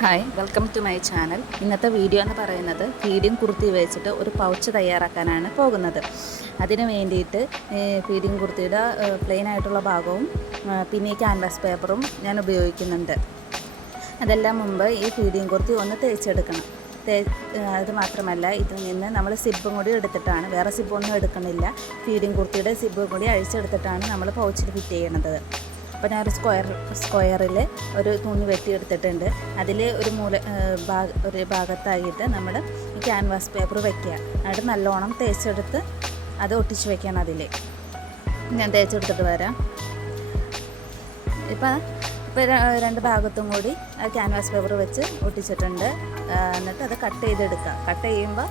Hi welcome to my channel ഇന്നത്തെ video എന്ന് പറയുന്നത് ഫീഡിങ് കുർത്തി വെച്ചിട്ട് ഒരു പൗച്ച് തയ്യാറാക്കാനാണ് പോകുന്നത്. അതിന് വേണ്ടിയിട്ട് ഫീഡിങ് കുർത്തിയുടെ പ്ലെയിൻ ആയിട്ടുള്ള ഭാഗവും പിന്നെ ഈ ക്യാൻവാസ് പേപ്പറും ഞാൻ ഉപയോഗിക്കുന്നുണ്ട്. അതെല്ലാം മുമ്പ് ഈ ഫീഡിങ് കുർത്തി ഒന്ന് തേച്ചെടുക്കണം. തേ അത് മാത്രമല്ല ഇതിൽ നിന്ന് നമ്മൾ സിബും കൂടി എടുത്തിട്ടാണ് വേറെ സിബൊന്നും എടുക്കണില്ല. ഫീഡിങ് കുർത്തിയുടെ സിബ് കൂടി അഴിച്ചെടുത്തിട്ടാണ് നമ്മൾ പൗച്ചിൽ ഫിറ്റ് ചെയ്യണത്. അപ്പോൾ സ്ക്വയർ സ്ക്വയറിൽ ഒരു തുണി വെട്ടിയെടുത്തിട്ടുണ്ട്. അതിൽ ഒരു മൂല ഭാഗ ഒരു ഭാഗത്തായിട്ട് നമ്മൾ ക്യാൻവാസ് പേപ്പർ വെക്കുക. എന്നിട്ട് നല്ലോണം തേച്ചെടുത്ത് അത് ഒട്ടിച്ച് വെക്കണം അതിൽ ഞാൻ തേച്ചെടുത്തിട്ട് വരാം. ഇപ്പം ഇപ്പോൾ രണ്ട് ഭാഗത്തും കൂടി ക്യാൻവാസ് പേപ്പർ വെച്ച് ഒട്ടിച്ചിട്ടുണ്ട്. എന്നിട്ട് അത് കട്ട് ചെയ്തെടുക്കുക. കട്ട് ചെയ്യുമ്പോൾ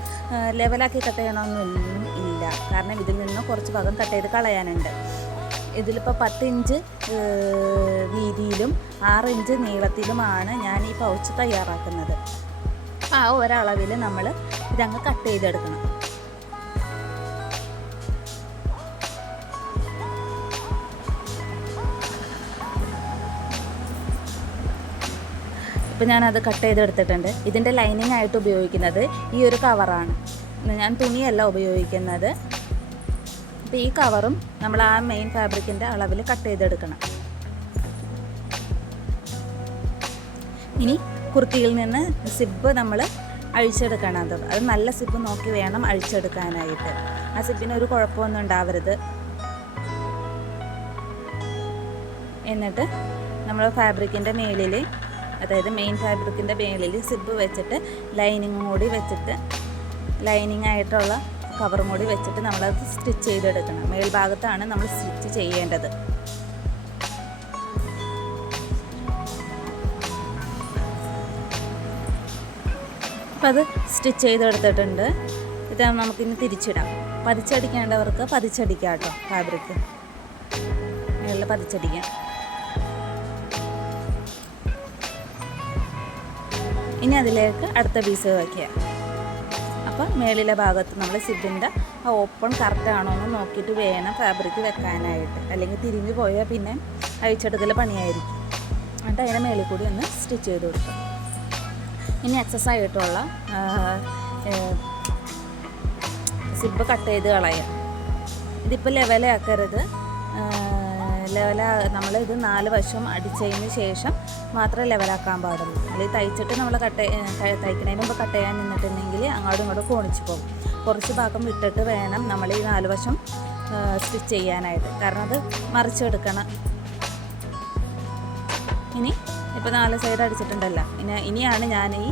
ലെവലാക്കി കട്ട് ചെയ്യണമെന്നൊന്നും ഇല്ല. കാരണം ഇതിൽ നിന്ന് കുറച്ച് ഭാഗം കട്ട് ചെയ്ത് കളയാനുണ്ട്. ഇതിലിപ്പോൾ പത്ത് ഇഞ്ച് വീതിയിലും ആറ് ഇഞ്ച് നീളത്തിലുമാണ് ഞാൻ ഈ പൗച്ച് തയ്യാറാക്കുന്നത്. ആ ഒരളവിൽ നമ്മൾ ഇതങ്ങ് കട്ട് ചെയ്തെടുക്കണം. ഇപ്പം ഞാനത് കട്ട് ചെയ്തെടുത്തിട്ടുണ്ട്. ഇതിന്റെ ലൈനിങ് ആയിട്ട് ഉപയോഗിക്കുന്നത് ഈ ഒരു കവറാണ്. ഞാൻ തുണിയല്ല ഉപയോഗിക്കുന്നത്. അപ്പോൾ ഈ കവറും നമ്മൾ ആ മെയിൻ ഫാബ്രിക്കിന്റെ അളവിൽ കട്ട് ചെയ്തെടുക്കണം. ഇനി കുർത്തിയിൽ നിന്ന് സിബ് നമ്മൾ അഴിച്ചെടുക്കണം അത്. അത് നല്ല സിബ് നോക്കി വേണം അഴിച്ചെടുക്കാനായിട്ട്. ആ സിബിന് ഒരു കുഴപ്പമൊന്നും ഉണ്ടാവരുത്. എന്നിട്ട് നമ്മൾ ഫാബ്രിക്കിന്റെ മേളിൽ അതായത് മെയിൻ ഫാബ്രിക്കിന്റെ മേളിൽ സിബ് വെച്ചിട്ട് ലൈനിങ്ങും കൂടി വെച്ചിട്ട് ലൈനിങ് ആയിട്ടുള്ള കവറും കൂടി വെച്ചിട്ട് നമ്മളത് സ്റ്റിച്ച് ചെയ്തെടുക്കണം. മേൽഭാഗത്താണ് നമ്മൾ സ്റ്റിച്ച് ചെയ്യേണ്ടത്. അപ്പം അത് സ്റ്റിച്ച് ചെയ്തെടുത്തിട്ടുണ്ട്. ഇത് നമുക്കിനി തിരിച്ചിടാം. പതിച്ചടിക്കേണ്ടവർക്ക് പതിച്ചടിക്കാം കേട്ടോ ഫാബ്രിക്. മേളിൽ പതിച്ചടിക്കാം. ഇനി അതിലേക്ക് അടുത്ത പീസ് വയ്ക്കുക അപ്പം മേളിലെ ഭാഗത്ത് നമ്മൾ സിബിന്റെ ആ ഓപ്പൺ കറക്റ്റ് ആണോ എന്ന് നോക്കിയിട്ട് വേണം ഫാബ്രിക് വെക്കാനായിട്ട്. അല്ലെങ്കിൽ തിരിഞ്ഞു പോയാൽ പിന്നെ അഴിച്ചെടുക്കൽ പണിയായിരിക്കും. എന്നിട്ട് അതിന്റെ മേളിൽ കൂടി ഒന്ന് സ്റ്റിച്ച് ചെയ്ത് കൊടുക്കും. ഇനി എക്സസ് ആയിട്ടുള്ള സിബ് കട്ട് ചെയ്ത് കളയാം. ഇതിപ്പോൾ ലെവലാക്കരുത് ലെവല നമ്മൾ ഇത് നാല് വശവും അടിച്ചതിന് ശേഷം മാത്രമേ ലെവലാക്കാൻ പാടുള്ളൂ. അല്ലെങ്കിൽ തയ്ച്ചിട്ട് നമ്മൾ കട്ട് തയ്ക്കുന്നതിന് മുമ്പ് കട്ട് ചെയ്യാൻ നിന്നിട്ടുണ്ടെങ്കിൽ അങ്ങോട്ടും ഇങ്ങോട്ടും കോണിച്ച് പോകും. കുറച്ച് ഭാഗം വിട്ടിട്ട് വേണം നമ്മൾ ഈ നാല് വശം സ്റ്റിച്ച് ചെയ്യാനായിട്ട്. കാരണം അത് മറിച്ചെടുക്കണം. ഇനി ഇപ്പോൾ നാല് സൈഡ് അടിച്ചിട്ടുണ്ടല്ലോ. ഇനി ഇനിയാണ് ഞാൻ ഈ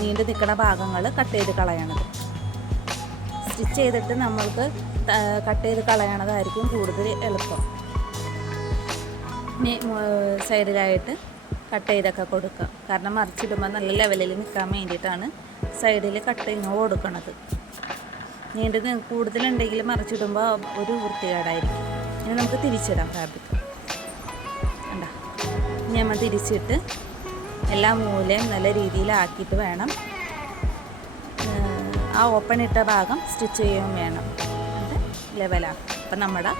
നീണ്ടു നിൽക്കുന്ന ഭാഗങ്ങൾ കട്ട് ചെയ്ത് കളയണത്. സ്റ്റിച്ച് ചെയ്തിട്ട് നമ്മൾക്ക് കട്ട് ചെയ്ത് കളയണതായിരിക്കും കൂടുതൽ എളുപ്പം. സൈഡിലായിട്ട് കട്ട് ചെയ്തൊക്കെ കൊടുക്കുക. കാരണം മറിച്ചിടുമ്പോൾ നല്ല ലെവലിൽ നിൽക്കാൻ വേണ്ടിയിട്ടാണ് സൈഡിൽ കട്ട് കൊടുക്കണത്. നീണ്ട് നീണ്ടു കൂടുതലുണ്ടെങ്കിൽ മറിച്ചിടുമ്പോൾ ഒരു വൃത്തികേടായിരിക്കും. ഇനി നമുക്ക് തിരിച്ചിടാം ഫാബ്രിക് കണ്ട? ഇനി നമ്മൾ തിരിച്ചിട്ട് എല്ലാ മൂലയും നല്ല രീതിയിലാക്കിയിട്ട് വേണം. ആ ഓപ്പൺ ഇട്ട ഭാഗം സ്റ്റിച്ച് ചെയ്യുകയും വേണം. അത് ലെവലാക്കും അപ്പം നമ്മുടെ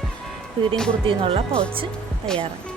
പീടിയും കുർത്തിന്നുള്ള പൗച്ച് തയ്യാറായി